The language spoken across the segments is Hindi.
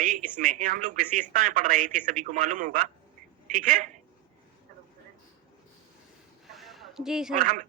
सॉरी इसमें है, हम लोग विशेषताएं पढ़ रहे थे, सभी को मालूम होगा, ठीक है। जी और सर। हम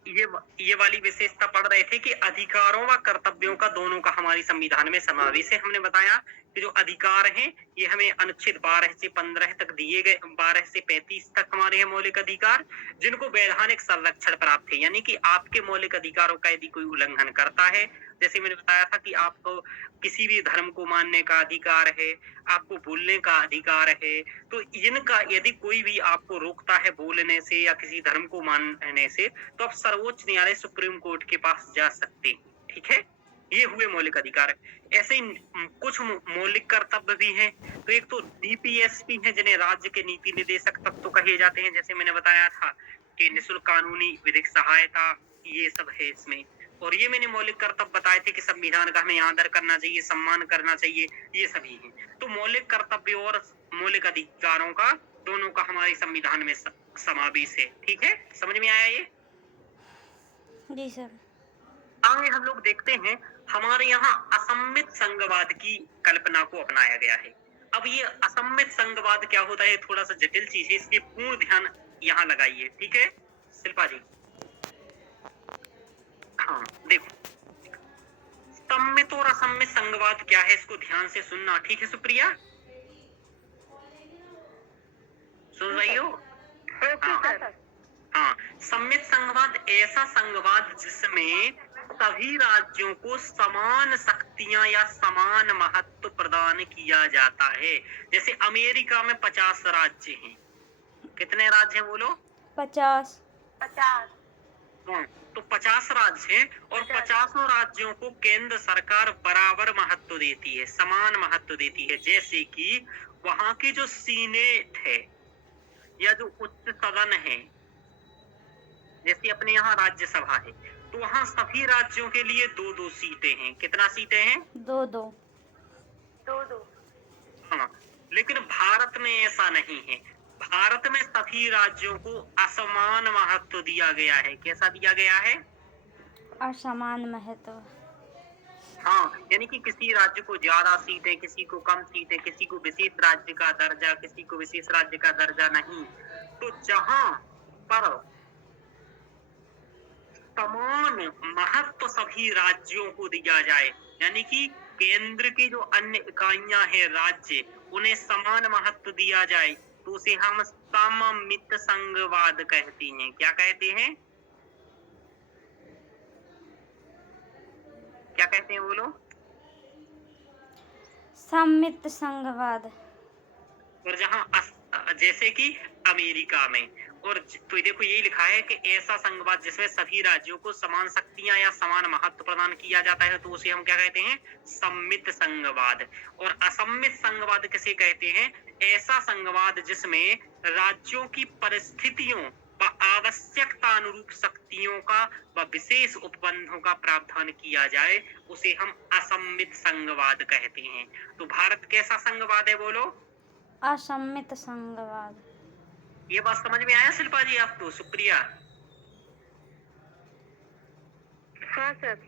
ये वाली विशेषता पढ़ रहे थे कि अधिकारों व कर्तव्यों का दोनों का हमारी संविधान में समावेश है। हमने बताया कि जो अधिकार हैं ये हमें अनुच्छेद 12 से 15 तक दिए गए, 12 से 35 तक हमारे हैं मौलिक अधिकार, जिनको वैधानिक संरक्षण प्राप्त है। यानी कि आपके मौलिक अधिकारों का यदि कोई उल्लंघन करता है, जैसे मैंने बताया था कि आपको किसी भी धर्म को मानने का अधिकार है, आपको बोलने का अधिकार है, तो इनका यदि कोई भी आपको रोकता है बोलने से या किसी धर्म को मानने से, तो आप सर्वोच्च न्यायालय सुप्रीम कोर्ट के पास जा सकते हैं, ठीक है। ये हुए मौलिक अधिकार। ऐसे ही कुछ मौलिक कर्तव्य भी हैं। तो एक तो डीपीएसपी है, जिन्हें राज्य के नीति निर्देशक तत्व कहे जाते हैं, जैसे मैंने बताया था कि निःशुल्क कानूनी विधिक सहायता, ये सब है इसमें। और ये मैंने मौलिक कर्तव्य बताए थे कि संविधान का हमें आदर करना चाहिए, सम्मान करना चाहिए, ये सभी है। तो मौलिक कर्तव्य और मौलिक अधिकारों का दोनों का हमारे संविधान में समावेश है, ठीक है। समझ में आया ये? जी सर। आगे हम लोग देखते हैं, हमारे यहाँ असम्मित संघवाद की कल्पना को अपनाया गया है। अब ये असम्मित संघवाद क्या होता है, थोड़ा सा जटिल चीज है, इसलिए पूर्ण ध्यान यहाँ लगाइए, ठीक है शिल्पा जी। हाँ देखो, सम्मित और असम्मित संघवाद क्या है, इसको ध्यान से सुनना, ठीक है सुप्रिया, सुन रही हो? हाँ, सम्मित संघवाद ऐसा संघवाद जिसमें सभी राज्यों को समान शक्तियां या समान महत्व प्रदान किया जाता है। जैसे अमेरिका में 50 राज्य हैं। कितने राज्य हैं बोलो? 50। हाँ, तो 50 राज्य हैं और 50 राज्यों को केंद्र सरकार बराबर महत्व देती है, समान महत्व देती है। जैसे कि वहां की जो सीनेट है या जो उच्च सदन है, जैसे अपने यहाँ राज्यसभा है, तो वहाँ सभी राज्यों के लिए 2-2 सीटें हैं। कितना सीटें हैं? 2-2। हाँ, लेकिन भारत में ऐसा नहीं है। भारत में सभी राज्यों को असमान महत्व दिया गया है। कैसा दिया गया है? असमान महत्व। हाँ, यानी कि किसी राज्य को ज्यादा सीटें, किसी को कम सीटें, किसी को विशेष राज्य का दर्जा, किसी को विशेष राज्य का दर्जा नहीं। तो जहां पर समान महत्व सभी राज्यों को दिया जाए, यानी कि केंद्र की जो अन्य इकाइयां हैं राज्य, उन्हें समान महत्व दिया जाए, तो उसे हम सममित संघवाद कहते हैं। क्या कहते हैं? क्या कहते हैं बोलो? सम्मित संघवाद। और जहां जैसे कि अमेरिका में, और तो देखो यही लिखा है कि ऐसा संघवाद जिसमें सभी राज्यों को समान शक्तियां या समान महत्व प्रदान किया जाता है, तो उसे हम क्या कहते हैं? सम्मित संघवाद। और असम्मित संघवाद किसे कहते हैं? ऐसा संघवाद जिसमें राज्यों की परिस्थितियों व आवश्यकता अनुरूप शक्तियों का व विशेष उपबंधों का प्रावधान किया जाए, उसे हम असम्मित संघवाद कहते हैं। तो भारत कैसा संघवाद है बोलो? असम्मित संघवाद। ये बात समझ में आया शिल्पा जी आपको? सुप्रिया? हाँ सर।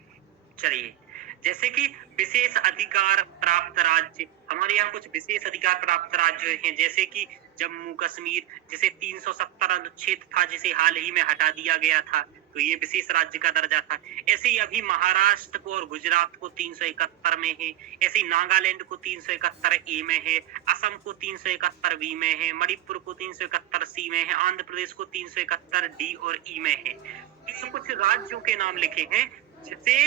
चलिए, जैसे कि विशेष अधिकार प्राप्त राज्य, हमारे यहाँ कुछ विशेष अधिकार प्राप्त राज्य हैं, जैसे कि जम्मू कश्मीर, जिसे 370 अनुच्छेद था, जिसे हाल ही में हटा दिया गया था, तो ये विशेष राज्य का दर्जा था। ऐसे ही अभी महाराष्ट्र को और गुजरात को 371 में है, ऐसे ही नागालैंड को 371 ए में है, असम को 371 बी में है, मणिपुर को 371 सी में है, आंध्र प्रदेश को 371 डी और ई में है। ये कुछ राज्यों के नाम लिखे हैं जिसे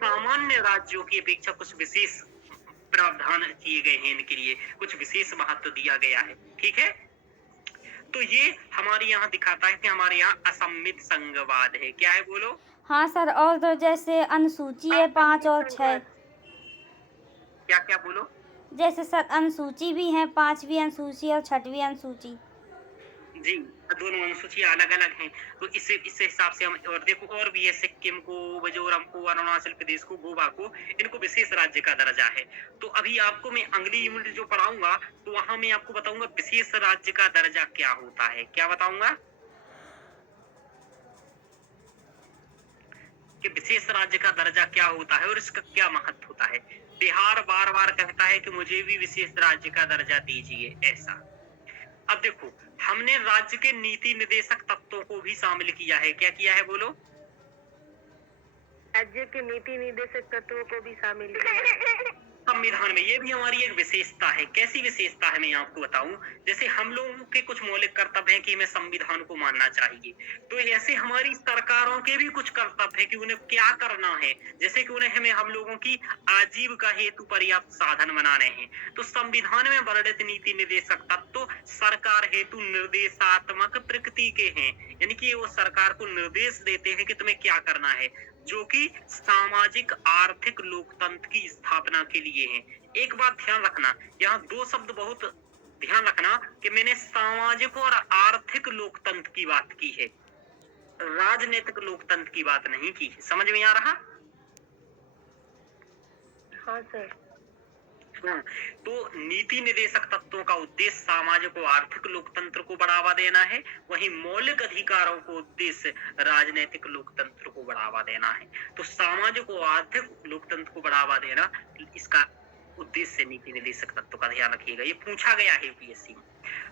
सामान्य राज्यों की अपेक्षा कुछ विशेष प्रावधान किए गए हैं, इनके लिए कुछ विशेष महत्व दिया गया है, ठीक है। तो ये हमारे यहाँ दिखाता है कि हमारे यहाँ असम्मित संघवाद है। क्या है बोलो? हाँ सर, और तो जैसे अनुसूची है 5 और 6। क्या क्या बोलो? जैसे सर अनुसूची भी है, 5वीं अनुसूची और 6वीं अनुसूची। जी, दोनों अनुसूचियां अलग अलग हैं, तो इस हिसाब से हम, और देखो और भी है, सिक्किम को, मिजोरम को, अरुणाचल प्रदेश को, गोवा को, इनको विशेष राज्य का दर्जा है। तो अभी आपको मैं अगली यूनिट जो पढ़ाऊंगा, तो वहां मैं आपको बताऊंगा विशेष राज्य का दर्जा क्या होता है। क्या बताऊंगा? कि विशेष राज्य का दर्जा क्या होता है और इसका क्या महत्व होता है। बिहार बार बार कहता है कि मुझे भी विशेष राज्य का दर्जा दीजिए, ऐसा। अब देखो, हमने राज्य के नीति निर्देशक तत्वों को भी शामिल किया है। क्या किया है बोलो? राज्य के नीति निर्देशक तत्वों को भी शामिल किया। संविधान में ये भी हमारी एक विशेषता है। कैसी विशेषता है मैं आपको बताऊं। जैसे हम लोगों के कुछ मौलिक कर्तव्य हैं कि हमें संविधान को मानना चाहिए, तो ऐसे हमारी सरकारों के भी कुछ कर्तव्य है कि उन्हें क्या करना है। जैसे कि उन्हें हमें हम लोगों की आजीविका हेतु पर्याप्त साधन बनाने हैं। तो संविधान में वर्णित नीति निर्देशक तत्व सरकार हेतु निर्देशात्मक प्रकृति के हैं, यानी कि वो सरकार को निर्देश देते हैं कि तुम्हें क्या करना है, जो कि सामाजिक आर्थिक लोकतंत्र की स्थापना के लिए हैं। एक बात ध्यान रखना, यहाँ दो शब्द बहुत ध्यान रखना कि मैंने सामाजिक और आर्थिक लोकतंत्र की बात की है, राजनीतिक लोकतंत्र की बात नहीं की है। समझ में आ रहा? हाँ सर। तो नीति निर्देशक तत्वों का उद्देश्य सामाजिक और आर्थिक लोकतंत्र को बढ़ावा देना है, वहीं मौलिक अधिकारों को उद्देश्य राजनीतिक लोकतंत्र को बढ़ावा देना है। तो सामाजिक और आर्थिक लोकतंत्र को बढ़ावा देना इसका उद्देश्य नीति निर्देशक तत्व का ध्यान रखिएगा। ये पूछा गया है यूपीएससी में।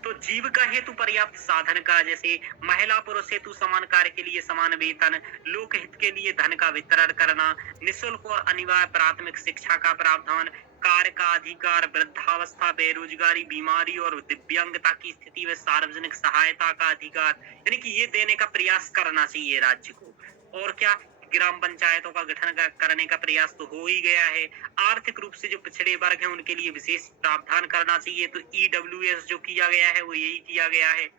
तो जीविका हेतु पर्याप्त साधन का, जैसे महिला पुरुष हेतु समान कार्य के लिए समान वेतन, लोक हित के लिए धन का वितरण करना, निःशुल्क और अनिवार्य प्राथमिक शिक्षा का प्रावधान, कार्य का अधिकार, वृद्धावस्था, बेरोजगारी, बीमारी और दिव्यांगता की स्थिति में सार्वजनिक सहायता का अधिकार, यानी कि ये देने का प्रयास करना चाहिए राज्य को। और क्या, ग्राम पंचायतों का गठन करने का प्रयास तो हो ही गया है। आर्थिक रूप से जो पिछड़े वर्ग हैं उनके लिए विशेष प्रावधान करना चाहिए, तो ईडब्ल्यूएस जो किया गया है वो यही किया गया है।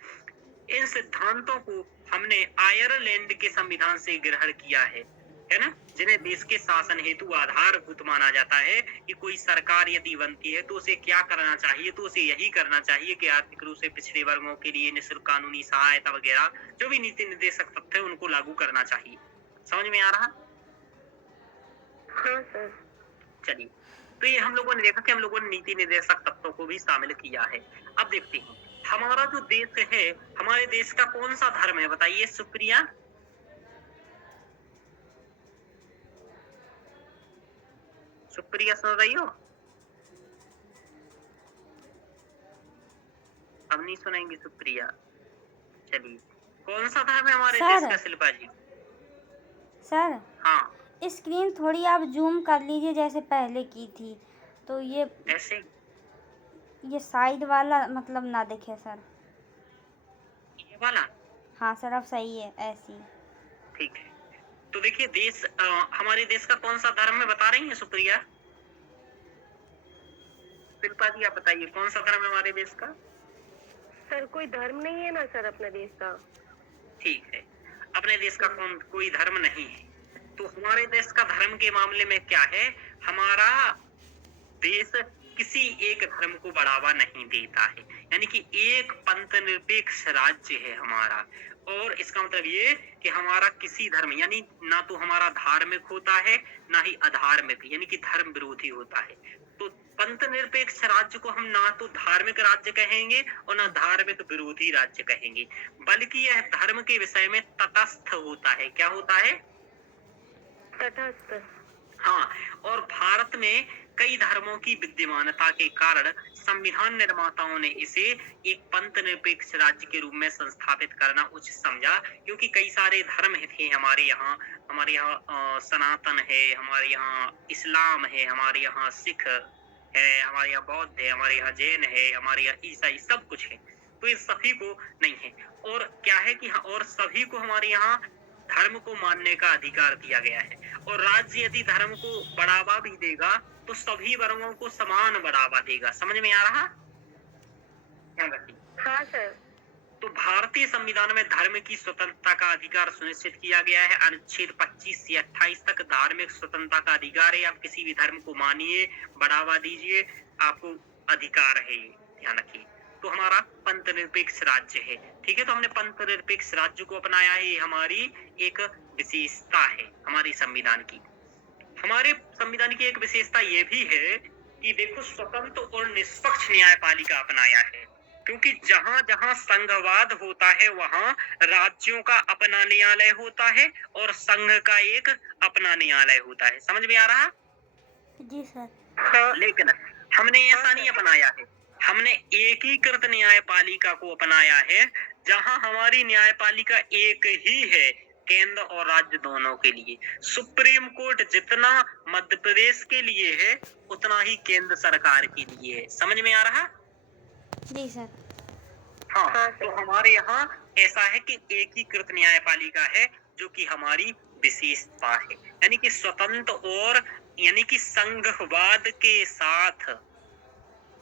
इन सिद्धांतों को हमने आयरलैंड के संविधान से ग्रहण किया है ना, जिन्हें देश के शासन हेतु आधारभूत माना जाता है कि कोई सरकार यदि बनती है तो उसे क्या करना चाहिए, तो उसे यही करना चाहिए कि आर्थिक रूप से पिछड़े वर्गों के लिए निःशुल्क कानूनी सहायता वगैरह जो भी नीति निर्देशक तत्व है उनको लागू करना चाहिए। समझ में आ रहा? हाँ सर। चलिए, तो ये हम लोगों ने देखा कि हम लोगों ने नीति निर्देशक तत्वों को भी शामिल किया है। अब देखते हैं हमारा जो देश है, हमारे देश का कौन सा धर्म है, बताइए सुप्रिया। सुप्रिया सुन रही हो? अब नहीं सुनेंगी सुप्रिया। चलिए, कौन सा धर्म है हमारे देश का शिल्पा जी? सर, हाँ, स्क्रीन थोड़ी आप जूम कर लीजिए जैसे पहले की थी, तो ये ऐसे ये साइड वाला मतलब ना दिखे सर। ये वाला? हाँ सर, अब सही है ऐसी। ठीक है। तो देखिए देश हमारे देश का कौन सा धर्म है बता रही है सुप्रिया? शिल्पा जी आप बताइए कौन सा धर्म है हमारे देश का? सर कोई धर्म नहीं है ना सर अपने देश का। ठीक है, अपने देश का कोई धर्म नहीं है। तो हमारे देश का धर्म के मामले में क्या है, हमारा देश किसी एक धर्म को बढ़ावा नहीं देता है, यानी कि एक पंथ निरपेक्ष राज्य है हमारा। और इसका मतलब ये कि हमारा किसी धर्म, यानी ना तो हमारा धार्मिक होता है ना ही अधार्मिक, यानी कि धर्म विरोधी होता है। तो पंथ निरपेक्ष राज्य को हम ना तो धार्मिक राज्य कहेंगे और ना धार्मिक विरोधी राज्य कहेंगे, बल्कि यह धर्म के विषय में तटस्थ होता है। क्या होता है? तटस्थ। हाँ, और भारत में कई धर्मों की विद्यमानता के कारण संविधान निर्माताओं ने इसे एक पंथ निरपेक्ष राज्य के रूप में संस्थापित करना उचित समझा, क्योंकि कई सारे धर्म थे हमारे यहाँ सनातन है, हमारे यहाँ इस्लाम है, हमारे यहाँ सिख है, हमारे यहाँ बौद्ध है, हमारे यहाँ जैन है, हमारे यहाँ ईसाई, सब कुछ है। तो ये सभी को नहीं है। और क्या है कि और सभी को हमारे यहाँ धर्म को मानने का अधिकार दिया गया है। और राज्य यदि धर्म को बढ़ावा भी देगा तो सभी वर्गों को समान बढ़ावा देगा। समझ में आ रहा? ध्यान रखिए। हाँ सर। तो भारतीय संविधान में धर्म की स्वतंत्रता का अधिकार सुनिश्चित किया गया है। अनुच्छेद 25 से 28 तक धार्मिक स्वतंत्रता का अधिकार है। आप किसी भी धर्म को मानिए, बढ़ावा दीजिए, आपको अधिकार है, ध्यान रखिए। तो हमारा पंथ निरपेक्ष राज्य है, ठीक है। तो हमने पंथ निरपेक्ष राज्य को अपनाया है, हमारी एक विशेषता है हमारी संविधान की। हमारे संविधान की एक विशेषता ये भी है कि देखो स्वतंत्र और निष्पक्ष न्यायपालिका अपनाया है, क्योंकि जहां जहां संघवाद होता है वहां राज्यों का अपना न्यायालय होता है और संघ का एक अपना न्यायालय होता है। समझ में आ रहा? जी सर। हाँ। लेकिन हमने ऐसा नहीं अपनाया है, हमने एकीकृत न्यायपालिका को अपनाया है, जहां हमारी न्यायपालिका एक ही है, केंद्र और राज्य दोनों के लिए। सुप्रीम कोर्ट जितना मध्य प्रदेश के लिए है उतना ही केंद्र सरकार के लिए है। समझ में आ रहा? जी सर। हाँ, तो हमारे यहाँ ऐसा है कि एकीकृत न्यायपालिका है, जो कि हमारी विशेषता है, यानी कि स्वतंत्र और यानी कि संघवाद के साथ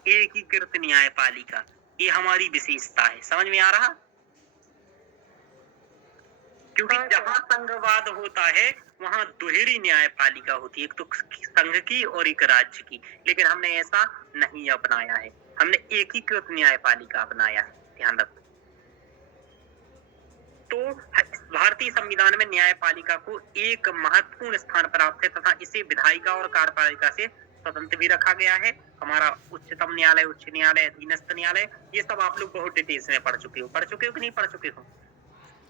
एकीकृत न्यायपालिका, ये हमारी विशेषता है। समझ में आ रहा? क्योंकि जहाँ संघवाद होता है वहाँ दोहरी न्यायपालिका होती है, एक तो संघ की और एक राज्य की, लेकिन हमने ऐसा नहीं अपनाया है, हमने एकीकृत न्यायपालिका अपनाया है। ध्यान रखो। तो भारतीय संविधान में न्यायपालिका को एक महत्वपूर्ण स्थान प्राप्त है तथा इसे विधायिका और कार्यपालिका से स्वतंत्र भी रखा गया है। हमारा उच्चतम न्यायालय, उच्च न्यायालय, अधीनस्थ न्यायालय, ये सब आप लोग बहुत डिटेल्स में पढ़ चुके हो कि नहीं पढ़ चुके हो?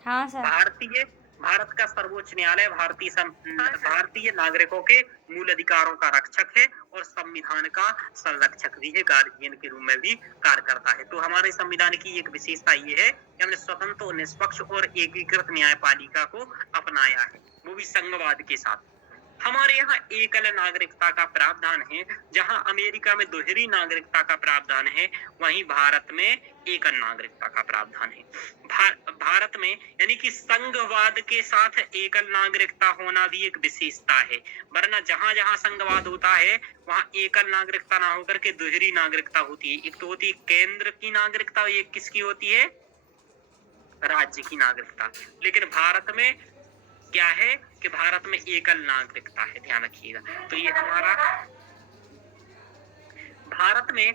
हाँ सर। भारत का सर्वोच्च न्यायालय भारतीय नागरिकों के मूल अधिकारों का रक्षक है और संविधान का संरक्षक भी है, गार्जियन के रूप में भी कार्य करता है। तो हमारे संविधान की एक विशेषता ये है कि हमने स्वतंत्र और निष्पक्ष और एकीकृत न्यायपालिका को अपनाया है, वो भी संघवाद के साथ। हमारे यहाँ एकल नागरिकता का प्रावधान है, जहां अमेरिका में दोहरी नागरिकता का प्रावधान है, वहीं भारत में एकल नागरिकता का प्रावधान है। भारत में यानी कि संघवाद के साथ एकल नागरिकता होना भी एक विशेषता है, वरना जहां जहां संघवाद होता है वहां एकल नागरिकता ना होकर के दोहरी नागरिकता होती है। एक तो होती है केंद्र की नागरिकता, एक किसकी होती है? राज्य की नागरिकता। लेकिन भारत में क्या है कि भारत में एकल नागरिकता है, ध्यान रखिएगा। तो ये हमारा भारत में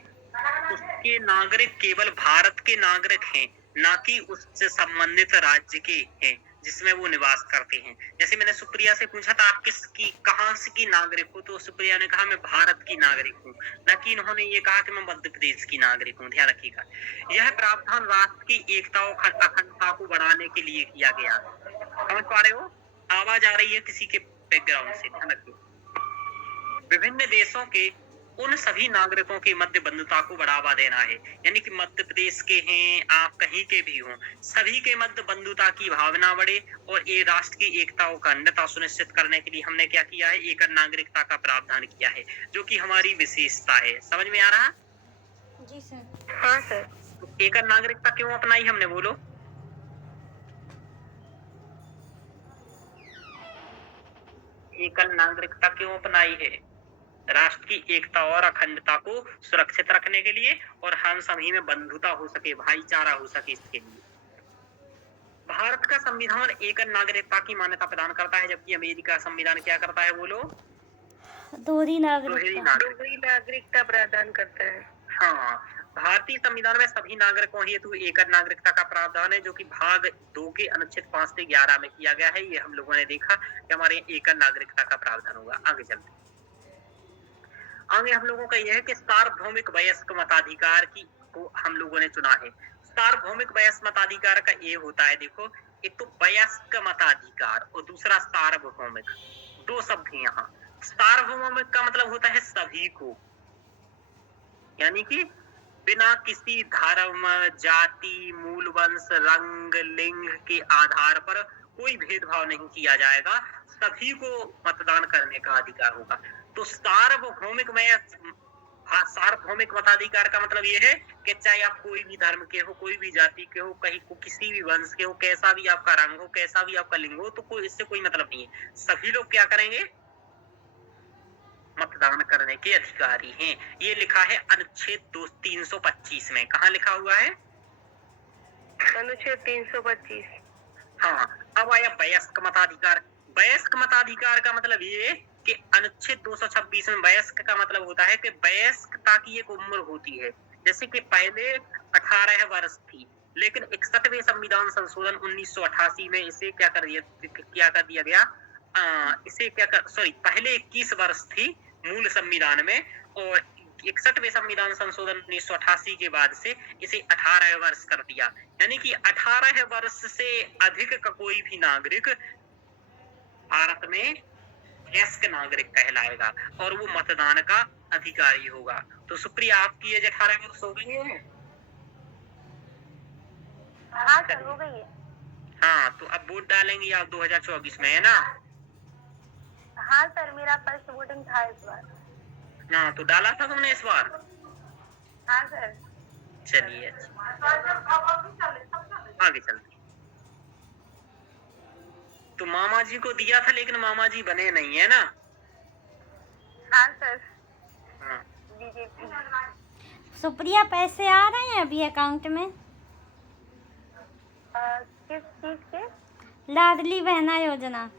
उसके नागरिक केवल भारत के नागरिक हैं, ना कि उससे संबंधित राज्य के हैं जिसमें वो निवास करते हैं। जैसे मैंने सुप्रिया से पूछा था आप किसकी कहां से की नागरिक हो, तो सुप्रिया ने कहा मैं भारत की नागरिक हूँ, न कि इन्होंने ये कहा कि मैं मध्य प्रदेश की नागरिक हूँ। ध्यान रखिएगा, यह प्रावधान राष्ट्र की एकता और अखंडता को बढ़ाने के लिए किया गया। समझ पा रहे हो? आवाज आ रही है किसी के बैकग्राउंड से? ध्यान रखिए। विभिन्न देशों के उन सभी नागरिकों के मध्य बंधुता को बढ़ावा देना है, यानी कि मध्य प्रदेश के हैं, आप कहीं के भी हों, सभी के मध्य बंधुता की भावना बढ़े और ये राष्ट्र की एकता और अखंडता सुनिश्चित करने के लिए हमने क्या किया है? एकल नागरिकता का प्रावधान किया है, जो कि हमारी विशेषता है। समझ में आ रहा? जी सर। हाँ सर। एकल नागरिकता क्यों अपनाई हमने, बोलो? एकल नागरिकता क्यों अपनाई है? राष्ट्र की एकता और अखंडता को सुरक्षित रखने के लिए और हम सभी में बंधुता हो सके, भाईचारा हो सके, इसके लिए। भारत का संविधान एकल नागरिकता की मान्यता प्रदान करता है, जबकि अमेरिका संविधान क्या करता है, बोलो? दोहरी नागरिकता प्रदान करता है। हाँ, भारतीय संविधान में सभी नागरिकों हेतु एकल नागरिकता का प्रावधान है, जो कि भाग 2 के अनुच्छेद 5 से 11 में किया गया है। ये हम लोगों ने देखा कि हमारे एकल नागरिकता का प्रावधान होगा। आगे चलते आगे हम लोगों का यह है कि सार्वभौमिक वयस्क मताधिकार की को हम लोगों ने चुना है। सार्वभौमिक वयस्क मताधिकार का ये होता है, देखो, एक तो वयस्क मताधिकार और दूसरा सार्वभौमिक, दो शब्द हैं यहाँ। सार्वभौमिक का मतलब होता है सभी को, यानी कि बिना किसी धर्म, जाति, मूल वंश, रंग, लिंग के आधार पर कोई भेदभाव नहीं किया जाएगा, सभी को मतदान करने का अधिकार होगा। तो सार्वभौमिक मताधिकार का मतलब ये है कि चाहे आप कोई भी धर्म के हो, कोई भी जाति के हो, कहीं को किसी भी वंश के हो, कैसा भी आपका रंग हो, कैसा भी आपका लिंग हो, तो कोई इससे कोई मतलब नहीं है, सभी लोग क्या करेंगे? मतदान करने के अधिकारी हैं। ये लिखा है अनुच्छेद 325 में। कहाँ लिखा हुआ है? अनुच्छेद 325। हाँ, अब आया वयस्क मताधिकार। वयस्क मताधिकार का मतलब ये कि अनुच्छेद 226 में वयस्क का मतलब होता है कि वयस्कता की एक उम्र होती है। जैसे कि पहले 18 वर्ष थी, लेकिन 61वें संविधान संशोधन 1988 में इसे क्या कर दिया गया? पहले 21 वर्ष थी मूल संविधान में, और 61वें संविधान संशोधन 1988 के बाद से इसे 18 वर्ष कर दिया। यानी कि 18 वर्ष से अधिक का कोई भी नागरिक भारत में वयस्क नागरिक कहलाएगा और वो मतदान का अधिकारी होगा। तो सुप्रिया, आपकी एज 18 वर्ष हो गई है? हाँ सर, हो गई है। हाँ, तो अब वोट डालेंगे आप 2024 में, है ना? हाँ सर, मेरा फर्स्ट वोटिंग था इस बार। हाँ, तो डाला था तुमने इस बार? हाँ सर। चलिए, आगे चलते। तो मामा जी को दिया था लेकिन मामा जी बने नहीं, है ना? हाँ सर, हाँ। बीजेपी। सुप्रिया, पैसे आ रहे हैं अभी अकाउंट में? किस चीज के? लाडली बहना योजना।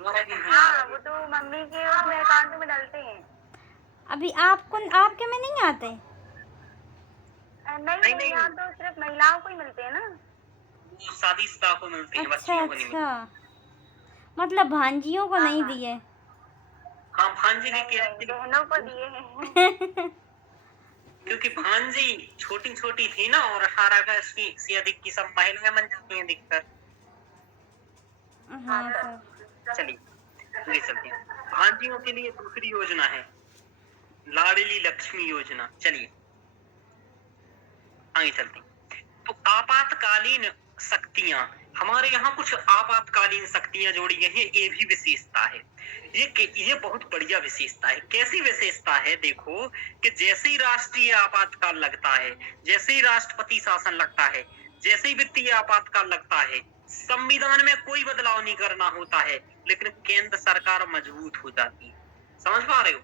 हाँ, वो तो मम्मी के उसमें अकाउंट में डालते हैं। अभी आपके में नहीं आते? नहीं, यहाँ तो सिर्फ महिलाओं को ही मिलते हैं ना। वो शादीशुदा को मिलते हैं, अच्छा बच्चियों को नहीं मिलते। अच्छा, मतलब भांजियों को नहीं हाँ। दिए? हाँ, भांजी की नहीं, दोनों को दिए हैं। क्योंकि भांजी छोटी छोटी थी ना, और 18 का से अधिक की सब महिलाएं बन जाती हैं अधिकतर। हाँ सर। चलिए आगे चलते हैं। भांजियों के लिए दूसरी योजना है लाडली लक्ष्मी योजना। चलिए आगे चलते हैं। तो आपातकालीन शक्तियां, हमारे यहाँ कुछ आपातकालीन शक्तियां जोड़ी गई हैं, ये भी विशेषता है। ये बहुत बढ़िया विशेषता है। कैसी विशेषता है? देखो कि जैसे ही राष्ट्रीय आपातकाल लगता है, जैसे ही राष्ट्रपति शासन लगता है, जैसे ही वित्तीय आपातकाल लगता है, संविधान में कोई बदलाव नहीं करना होता है, लेकिन केंद्र सरकार मजबूत हो जाती है। समझ पा रहे हो?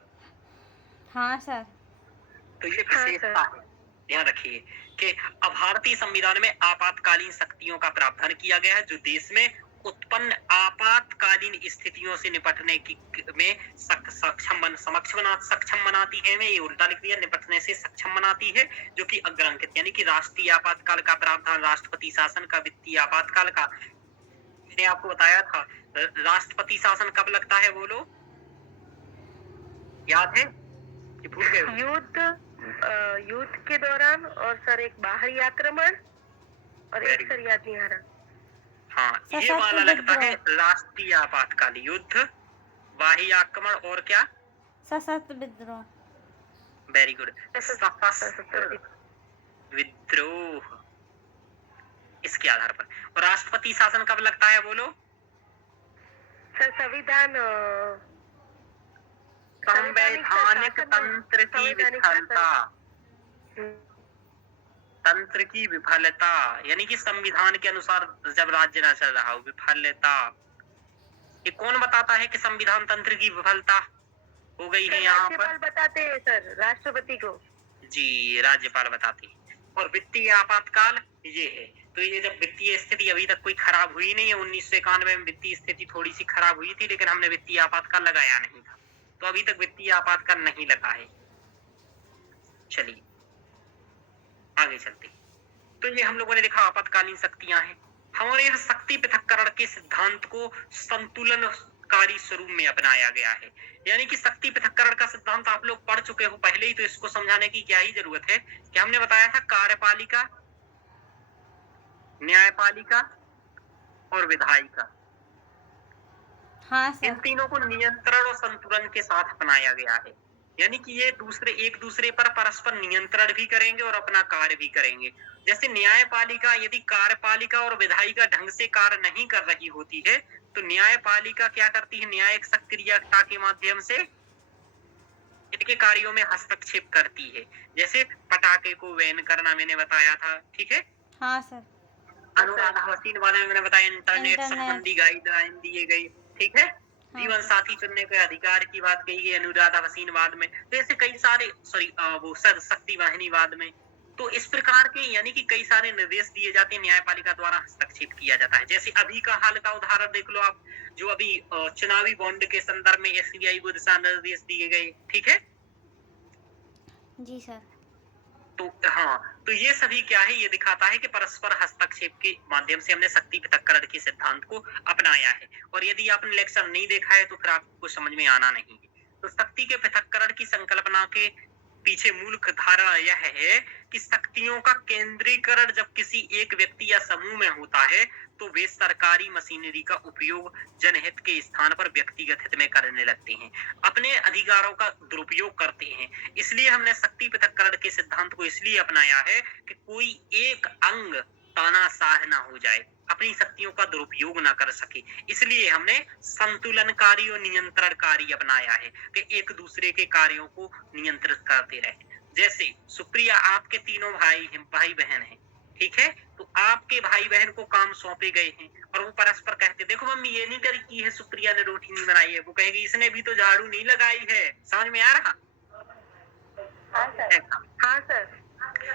हाँ सर। तो ये विशेषता है, ध्यान रखिए कि अब भारतीय संविधान में आपातकालीन शक्तियों का प्रावधान किया गया है, जो देश में उत्पन्न आपातकालीन स्थितियों से निपटने की में सक्षम बनाती है। मैं ये उल्टा लिख दिया, निपटने से सक्षम बनाती है, जो कि अग्रांकित, यानी कि राष्ट्रीय आपातकाल का प्रावधान, राष्ट्रपति शासन का, वित्तीय आपातकाल का। मैंने आपको बताया था राष्ट्रपति शासन कब लगता है, बोलो, याद है कि भूल गए? युद्ध के दौरान, और सर एक बाहरी आक्रमण, और एक सर याद नहीं आ रहा। हाँ, ये वाला लगता है राष्ट्रीय आपातकाल, युद्ध, बाह्य आक्रमण और क्या? सशस्त्र विद्रोह। वेरी गुड, सशस्त्र विद्रोह, इसके आधार पर। और राष्ट्रपति शासन कब लगता है, बोलो? सर संविधान, संवैधानिक तंत्र की विफलता, तंत्र की विफलता, यानी कि संविधान के अनुसार जब राज्य ना चल रहा हो, विफलता। ये कौन बताता है कि संविधान तंत्र की विफलता हो गई है? यहाँ पर राज्यपाल बताते हैं सर, राष्ट्रपति को। जी, राज्यपाल बताते हैं। और वित्तीय आपातकाल ये है। तो ये जब वित्तीय स्थिति अभी तक कोई खराब हुई नहीं है, 1991 में वित्तीय स्थिति थोड़ी सी खराब हुई थी, लेकिन हमने वित्तीय आपातकाल लगाया नहीं था, तो अभी तक वित्तीय आपातकाल नहीं लगा है। चलिए आगे चलते। तो ये हम लोगों ने देखा आपातकालीन शक्तियां हैं। हमारे यहाँ शक्ति पृथक्करण के सिद्धांत को संतुलनकारी स्वरूप में अपनाया गया है। यानी कि शक्ति पृथक्करण का सिद्धांत आप लोग पढ़ चुके हो पहले ही, तो इसको समझाने की क्या ही जरूरत है कि हमने बताया था कार्यपालिका, न्यायपालिका और विधायिका। हाँ सर। इन तीनों को नियंत्रण और संतुलन के साथ अपनाया गया है। यानी कि ये एक दूसरे पर परस्पर नियंत्रण भी करेंगे और अपना कार्य भी करेंगे। जैसे न्यायपालिका, यदि कार्यपालिका और विधायिका ढंग से कार्य नहीं कर रही होती है, तो न्यायपालिका क्या करती है? न्यायिक सक्रियता के माध्यम से इनके कार्यों में हस्तक्षेप करती है। जैसे पटाखे को बैन करना मैंने बताया था, ठीक है? हाँ सर। अनुराधा भसीन वाले में मैंने बताया, इंटरनेट संबंधी गाइडलाइन दिए गई, ठीक है? जीवन साथी चुनने के अधिकार की बात कही गई अनुराधा भसीनवाद में। तो ऐसे कई सारे वो शक्ति वाहिनीवाद में, तो इस प्रकार के यानी कि कई सारे निर्देश दिए जाते हैं, न्यायपालिका द्वारा हस्तक्षेप किया जाता है। जैसे अभी का हाल का उदाहरण देख लो आप, जो अभी चुनावी बॉन्ड के संदर्भ में SBI को दिशा निर्देश दिए गए, ठीक है? जी सर। तो हाँ, तो ये सभी क्या है? ये दिखाता है कि परस्पर हस्तक्षेप के माध्यम से हमने शक्ति पृथक्करण के सिद्धांत को अपनाया है। और यदि आपने लेक्चर नहीं देखा है तो फिर आपको समझ में आना नहीं है। तो शक्ति के पृथक्करण की संकल्पना के पीछे मूल धारणा यह है कि शक्तियों का केंद्रीकरण जब किसी एक व्यक्ति या समूह में होता है तो वे सरकारी मशीनरी का उपयोग जनहित के स्थान पर व्यक्तिगत हित में करने लगते हैं, अपने अधिकारों का दुरुपयोग करते हैं। इसलिए हमने शक्ति पृथक्करण के सिद्धांत को इसलिए अपनाया है कि कोई एक अंग तानाशाह ना हो जाए, अपनी शक्तियों का दुरुपयोग ना कर सके। इसलिए हमने संतुलनकारी और नियंत्रणकारी अपनाया है कि एक दूसरे के कार्यों को नियंत्रित करते रहे। जैसे सुप्रिया, आपके तीनों भाई बहन हैं, ठीक है, तो आपके भाई बहन को काम सौंपे गए हैं और वो परस्पर कहते, देखो मम्मी ये नहीं करी की है, सुप्रिया ने रोटी नहीं बनाई है, वो कहेगी इसने भी तो झाड़ू नहीं लगाई है। समझ में आ रहा? हाँ सर। हाँ सर।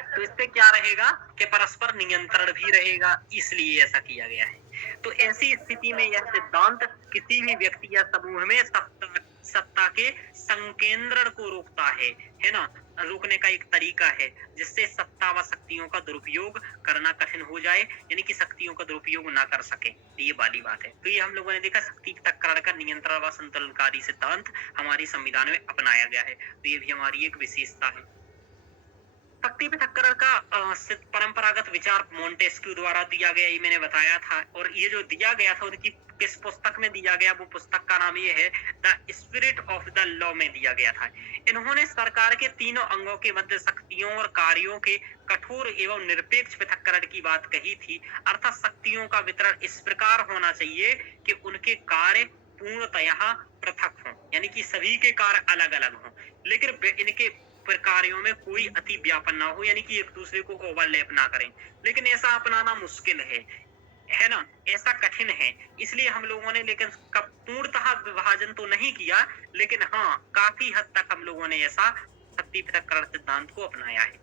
तो इससे क्या रहेगा कि परस्पर नियंत्रण भी रहेगा, इसलिए ऐसा किया गया है। तो ऐसी स्थिति में यह सिद्धांत किसी भी व्यक्ति या समूह में सत्ता के संकेंद्रण को रोकता है ना, रोकने का एक तरीका है जिससे सत्ता व शक्तियों का दुरुपयोग करना कठिन हो जाए, यानी कि शक्तियों का दुरुपयोग ना कर सके। ये वाली बात है। तो ये हम लोगों ने देखा शक्ति पृथक्करण का नियंत्रण व संतुलनकारी सिद्धांत हमारी संविधान में अपनाया गया है। तो ये भी हमारी एक विशेषता है। शक्ति पृथक्करण का परंपरागत विचार मोंटेस्क्यू द्वारा दिया गया, ये मैंने बताया था। और ये जो दिया गया था उनकी किस पुस्तक में दिया गया, वो पुस्तक का नाम ये है the spirit of the law में दिया गया था। इन्होंने सरकार के तीनों अंगों के मध्य शक्तियों और कार्यों के कठोर एवं निरपेक्ष पृथक्करण की बात कही थी। अर्थात शक्तियों का वितरण इस प्रकार होना चाहिए कि उनके कार्य पूर्णतः पृथक हों, यानी कि सभी के कार्य अलग अलग हों, लेकिन इनके कार्यों में कोई अति व्यापन ना हो, यानी कि एक दूसरे को ओवरलैप ना करें। लेकिन ऐसा अपनाना मुश्किल है ना, ऐसा कठिन है। इसलिए हम लोगों ने लेकिन पूर्णतः विभाजन तो नहीं किया, लेकिन हाँ काफी हद तक हम लोगों ने ऐसा शक्ति पृथक्करण सिद्धांत को अपनाया है।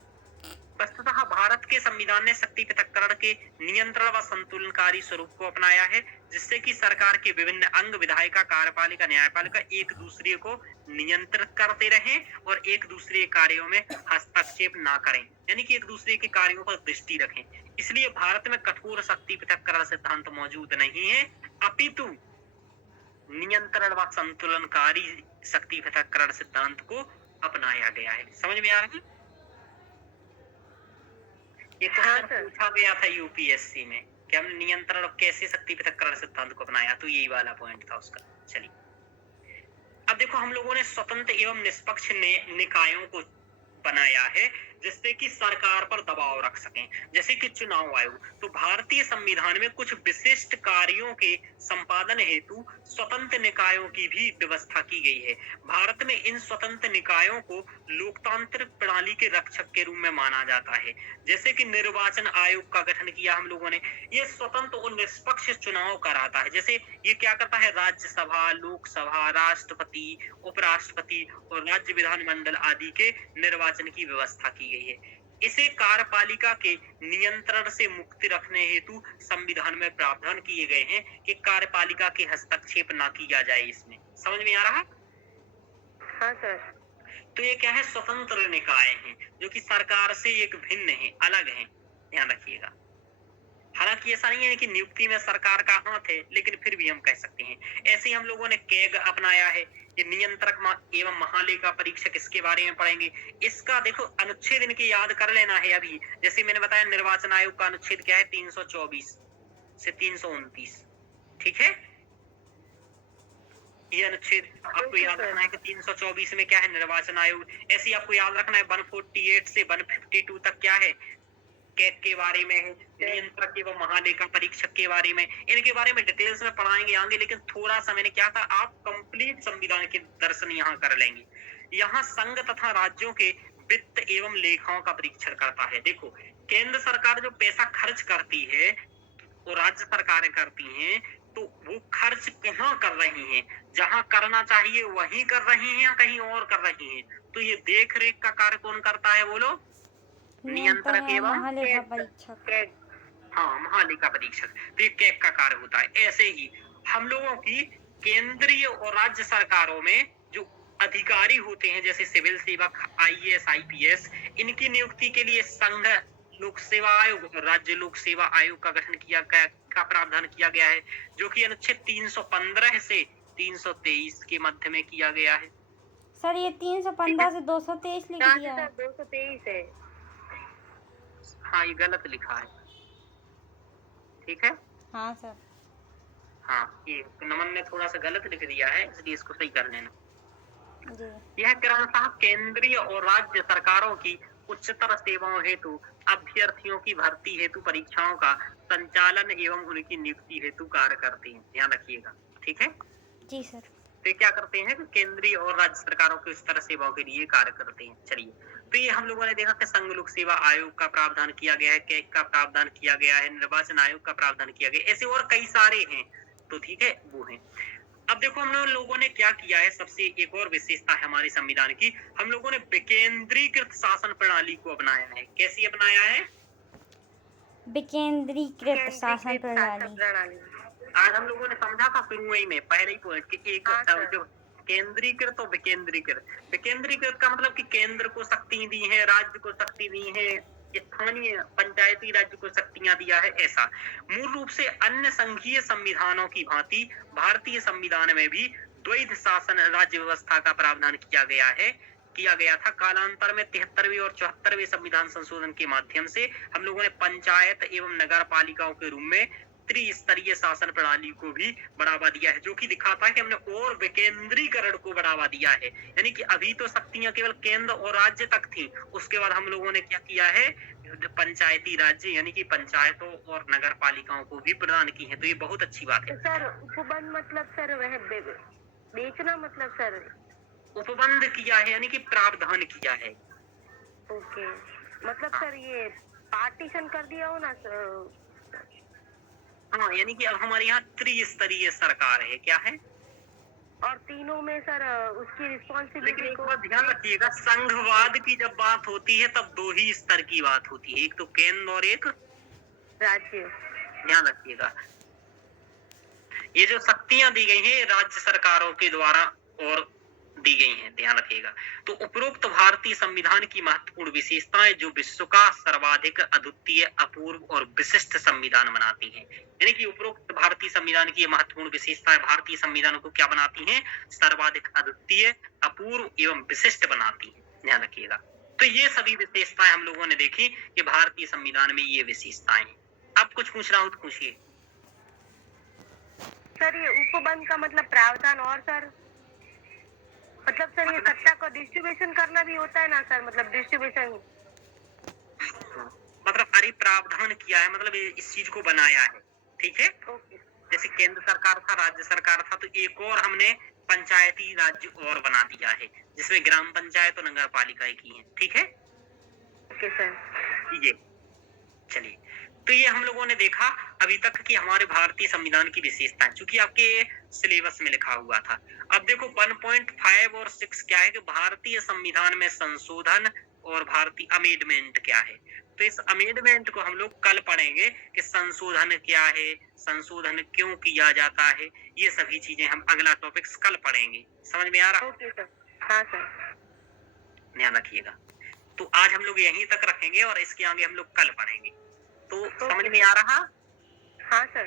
वस्तुतः भारत के संविधान ने शक्ति पृथक्करण के नियंत्रण व संतुलनकारी स्वरूप को अपनाया है, जिससे कि सरकार के विभिन्न अंग विधायिका, कार्यपालिका, न्यायपालिका एक दूसरे को नियंत्रित करते रहें और एक दूसरे कार्यों में हस्तक्षेप ना करें, यानी कि एक दूसरे के कार्यों पर दृष्टि रखें। इसलिए भारत में कठोर शक्ति पृथक्करण सिद्धांत मौजूद नहीं है, अपितु नियंत्रण व संतुलनकारी शक्ति पृथक्करण सिद्धांत को अपनाया गया है। समझ में आ रहा है? ये क्वेश्चन पूछा गया था यूपीएससी में कि हम नियंत्रण और कैसे शक्ति पृथक्करण सिद्धांत को अपनाया, तो यही वाला पॉइंट था उसका। चलिए अब देखो, हम लोगों ने स्वतंत्र एवं निष्पक्ष निकायों को बनाया है जिससे कि सरकार पर दबाव रख सकें, जैसे कि चुनाव आयोग। तो भारतीय संविधान में कुछ विशिष्ट कार्यों के संपादन हेतु स्वतंत्र निकायों की भी व्यवस्था की गई है। भारत में इन स्वतंत्र निकायों को लोकतांत्रिक प्रणाली के रक्षक के रूप में माना जाता है। जैसे कि निर्वाचन आयोग का गठन किया हम लोगों ने, ये स्वतंत्र और निष्पक्ष चुनाव कराता है। जैसे ये क्या करता है, राज्यसभा, लोकसभा, राष्ट्रपति, उपराष्ट्रपति और राज्य विधानमंडल आदि के निर्वाचन की व्यवस्था की गई है। इसे कार्यपालिका के नियंत्रण से मुक्ति रखने हेतु संविधान में प्रावधान किए गए हैं कि कार्यपालिका के हस्तक्षेप ना किया जाए इसमें। समझ में आ रहा है? हाँ सर। तो ये क्या है, स्वतंत्र निकाय हैं जो कि सरकार से एक भिन्न है, अलग है, ध्यान रखिएगा। हालांकि ऐसा नहीं है कि नियुक्ति में सरकार का हाथ है, लेकिन फिर भी हम कह सकते हैं। ऐसे ही हम लोगों ने कैग अपनाया है, ये नियंत्रक एवं महालेखा परीक्षक, इसके बारे में पढ़ेंगे। इसका देखो अनुच्छेद इनके याद कर लेना है अभी। जैसे मैंने बताया निर्वाचन आयोग का अनुच्छेद क्या है, 324 से 329, ठीक है। ये अनुच्छेद आपको याद रखना है कि 324 में क्या है, निर्वाचन आयोग। ऐसे ही आपको याद रखना है 148 से 152 तक क्या है, कैग के बारे में है, नियंत्रक एवं महालेखा परीक्षक के बारे में। इनके बारे में डिटेल्स में पढ़ाएंगे आगे, लेकिन थोड़ा सा मैंने क्या था, आप कंप्लीट संविधान के दर्शन यहाँ कर लेंगे। यहाँ संघ तथा राज्यों के वित्त एवं लेखाओं का परीक्षण करता है। देखो, केंद्र सरकार जो पैसा खर्च करती है और राज्य सरकारें करती हैं, तो वो खर्च कहाँ कर रही हैं, जहाँ करना चाहिए वहीं कर रही हैं या कहीं और कर रही हैं। तो ये देख रेख का कार्य कौन करता है, बोलो? नियंत्रक एवं महालेखा परीक्षक। हाँ, महालेखा परीक्षक। तो ये कैग का कार्य होता है। ऐसे ही हम लोगों की केंद्रीय और राज्य सरकारों में जो अधिकारी होते हैं, जैसे सिविल सेवक, आईएएस, आईपीएस, इनकी नियुक्ति के लिए संघ लोक सेवा आयोग, राज्य लोक सेवा आयोग का गठन का प्रावधान किया गया है, जो कि अनुच्छेद 315 से 323 के मध्य में किया गया है। सर ये 315 से 223 लिख दिया है। 223 है। हाँ ये गलत लिखा है, ठीक है। हाँ सर। हाँ ये नमन ने थोड़ा सा गलत लिख दिया है, इसलिए इसको सही कर लेना। जी। यह क्रमशः केंद्रीय और राज्य सरकारों की उच्चतर सेवाओं हेतु अभ्यर्थियों की भर्ती हेतु परीक्षाओं का संचालन एवं उनकी नियुक्ति हेतु कार्य करते हैं, ध्यान रखिएगा, ठीक है। जी सर। तो क्या करते हैं कि केंद्रीय और राज्य सरकारों की उच्चतर सेवाओं के लिए कार्य करते हैं। चलिए, तो ये हम लोगों ने देखा कि संघ लोक सेवा आयोग का प्रावधान किया गया है, कैग का प्रावधान किया गया है, निर्वाचन आयोग का प्रावधान किया गया है, ऐसे और कई सारे हैं, तो ठीक है वो हैं। अब देखो हम लोगों ने क्या किया है, सबसे एक और विशेषता है हमारे संविधान की, हम लोगों ने विकेंद्रीकृत शासन प्रणाली को अपनाया है। कैसी अपनाया है? विकेंद्रीकृत शासन प्रणाली। आज हम लोगों ने समझा था शुरू में पहले ही पॉइंट कि एक जो केंद्रीकृत और विकेंद्रीकृत। विकेंद्रीकृत का मतलब कि केंद्र को शक्ति दी है, राज्य को शक्ति दी है, स्थानीय पंचायती राज्य को शक्तियां दिया है, ऐसा। मूल रूप से अन्य संघीय संविधानों की भांति भारतीय संविधान में भी द्वैध शासन राज्य व्यवस्था का प्रावधान किया गया था। कालांतर में 73वें और 74वें संविधान संशोधन के माध्यम से हम लोगों ने पंचायत एवं नगर पालिकाओं के रूप में त्रिस्तरीय शासन प्रणाली को भी बढ़ावा दिया है, जो कि दिखाता है कि हमने और विकेंद्रीकरण को बढ़ावा दिया है। यानी कि अभी तो शक्तियां केवल केंद्र और राज्य तक थी, उसके बाद हम लोगों ने क्या किया है, पंचायती राज्य यानी कि पंचायतों और नगर पालिकाओं को भी प्रदान की है। तो ये बहुत अच्छी बात है। तो सर उपबंध मतलब सर वह बेचना मतलब सर उपबंध किया है यानी कि प्रावधान किया है। ओके, मतलब सर ये पार्टीशन कर दिया हो ना सर। हाँ, यानी कि अब हमारे यहाँ त्रिस्तरीय सरकार है, क्या है, और तीनों में सर उसकी रिस्पॉन्सिबिलिटी। लेकिन एक बात ध्यान रखिएगा, संघवाद की जब बात होती है तब दो ही स्तर की बात होती है, एक तो केंद्र और एक राज्य। ध्यान रखिएगा, ये जो शक्तियां दी गई हैं राज्य सरकारों के द्वारा और दी गई हैं, ध्यान रखिएगा। तो उपरोक्त भारतीय संविधान की महत्वपूर्ण विशेषताएं जो विश्व का सर्वाधिक अद्वितीय, अपूर्व और विशिष्ट संविधान बनाती हैं, यानी कि उपरोक्त भारतीय संविधान की महत्वपूर्ण विशेषताएं भारतीय संविधान को क्या बनाती हैं, सर्वाधिक अद्वितीय, अपूर्व एवं विशिष्ट बनाती हैं, ध्यान रखिएगा। तो ये सभी विशेषताएं हम लोगों ने देखी कि भारतीय संविधान में ये विशेषताएं। अब कुछ पूछना हो तो पूछिए। सर ये उपबंध का मतलब प्रावधान, और सर मतलब सर ये सत्ता को डिस्ट्रीब्यूशन करना भी होता है ना सर, मतलब डिस्ट्रीब्यूशन मतलब हरी प्रावधान किया है, मतलब इस चीज को बनाया है, ठीक है। जैसे केंद्र सरकार था, राज्य सरकार था, तो एक और हमने पंचायती राज्य और बना दिया है, जिसमें ग्राम पंचायत और नगर पालिकाएं की हैं, ठीक है। Okay sir. ये चलिए, तो ये हम लोगों ने देखा अभी तक कि हमारे भारतीय संविधान की विशेषताएं, चूंकि आपके सिलेबस में लिखा हुआ था। अब देखो 1.5 और 6 क्या है कि भारतीय संविधान में संशोधन और भारतीय अमेंडमेंट क्या है। तो इस अमेंडमेंट को हम लोग कल पढ़ेंगे कि संशोधन क्या है, संशोधन क्यों किया जाता है, ये सभी चीजें हम अगला टॉपिक्स कल पढ़ेंगे। समझ में आ रहा? Okay sir. हाँ सर, ध्यान रखिएगा। तो आज हम लोग यहीं तक रखेंगे और इसके आगे हम लोग कल पढ़ेंगे। तो समझ में आ रहा? हाँ सर।